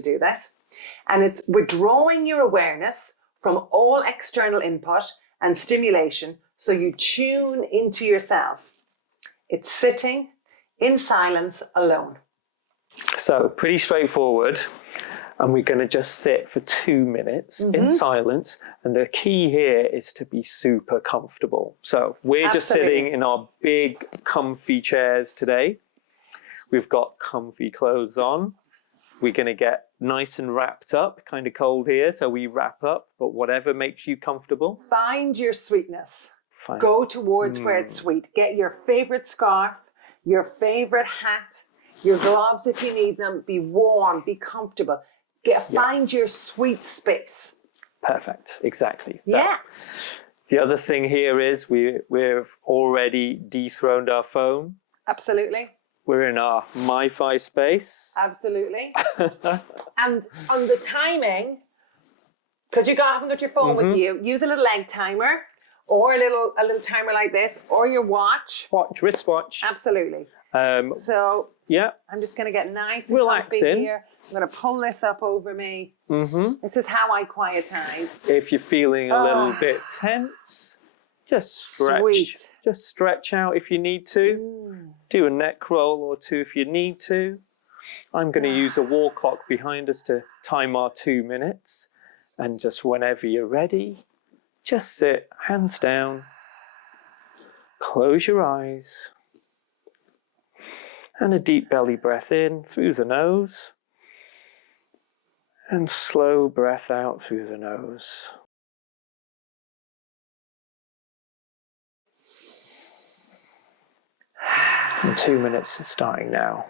do this. And it's withdrawing your awareness from all external input and stimulation so you tune into yourself. It's sitting in silence alone. So pretty straightforward. And we're going to just sit for 2 minutes in silence. And the key here is to be super comfortable. So we're just sitting in our big comfy chairs today. We've got comfy clothes on. We're going to get nice and wrapped up, kind of cold here. So we wrap up, but whatever makes you comfortable. Find your sweetness. Go towards where it's sweet. Get your favorite scarf, your favorite hat, your gloves if you need them. Be warm, be comfortable. Find your sweet space. Perfect, exactly. So the other thing here is we've already dethroned our phone. Absolutely. We're in our MiFi space. Absolutely. And on the timing, because you haven't got your phone with you, use a little egg timer or a little timer like this, or your watch. Wristwatch. Absolutely. So I'm just going to get nice and comfy here. I'm going to pull this up over me. This is how I quietize. If you're feeling a little bit tense, just stretch. Sweet. Just stretch out if you need to. Do a neck roll or two if you need to. I'm going to use a wall clock behind us to time our 2 minutes. And just whenever you're ready, just sit, hands down, close your eyes. And a deep belly breath in through the nose. And slow breath out through the nose. And 2 minutes is starting now.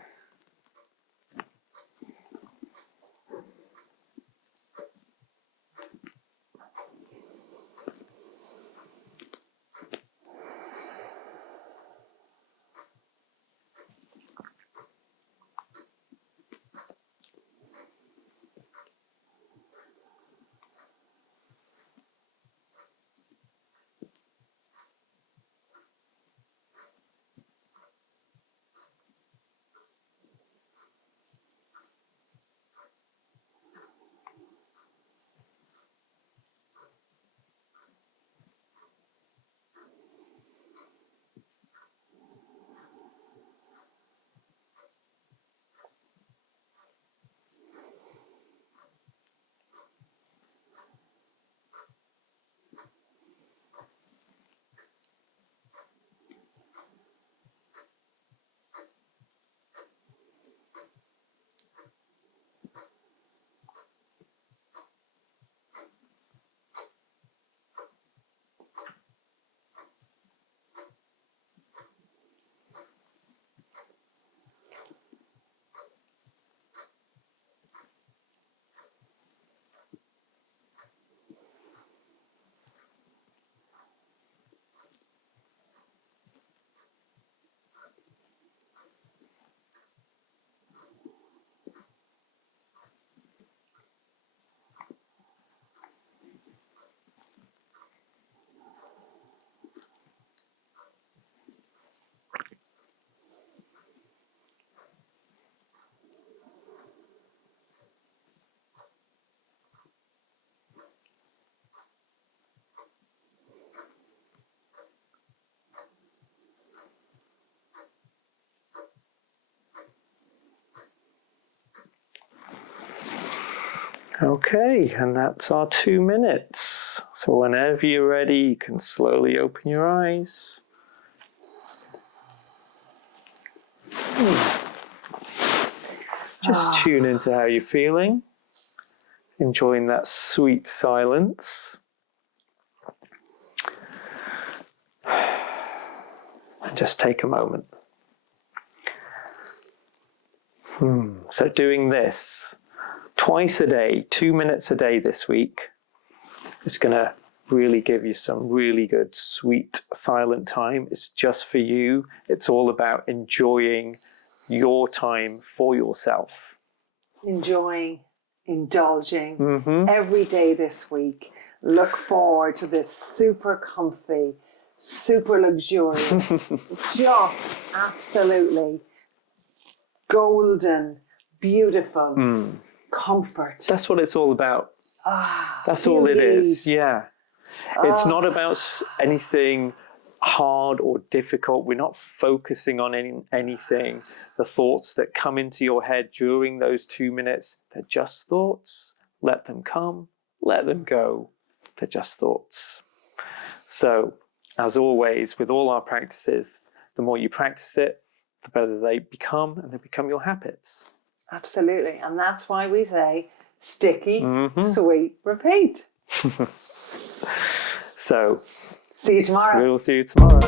Okay, and that's our 2 minutes. So whenever you're ready, you can slowly open your eyes. Just tune into how you're feeling, enjoying that sweet silence. And just take a moment. So doing this twice a day, 2 minutes a day this week, is going to really give you some really good, sweet, silent time. It's just for you. It's all about enjoying your time for yourself. Enjoying, indulging every day this week. Look forward to this super comfy, super luxurious, just absolutely golden, beautiful comfort. That's what it's all about. That's feel all it is. these. Yeah. It's not about anything hard or difficult. We're not focusing on anything. The thoughts that come into your head during those 2 minutes, they're just thoughts. Let them come, let them go. They're just thoughts. So, as always, with all our practices, the more you practice it, the better they become, and they become your habits. Absolutely. And that's why we say sticky, sweet, repeat. So, see you tomorrow. We'll see you tomorrow.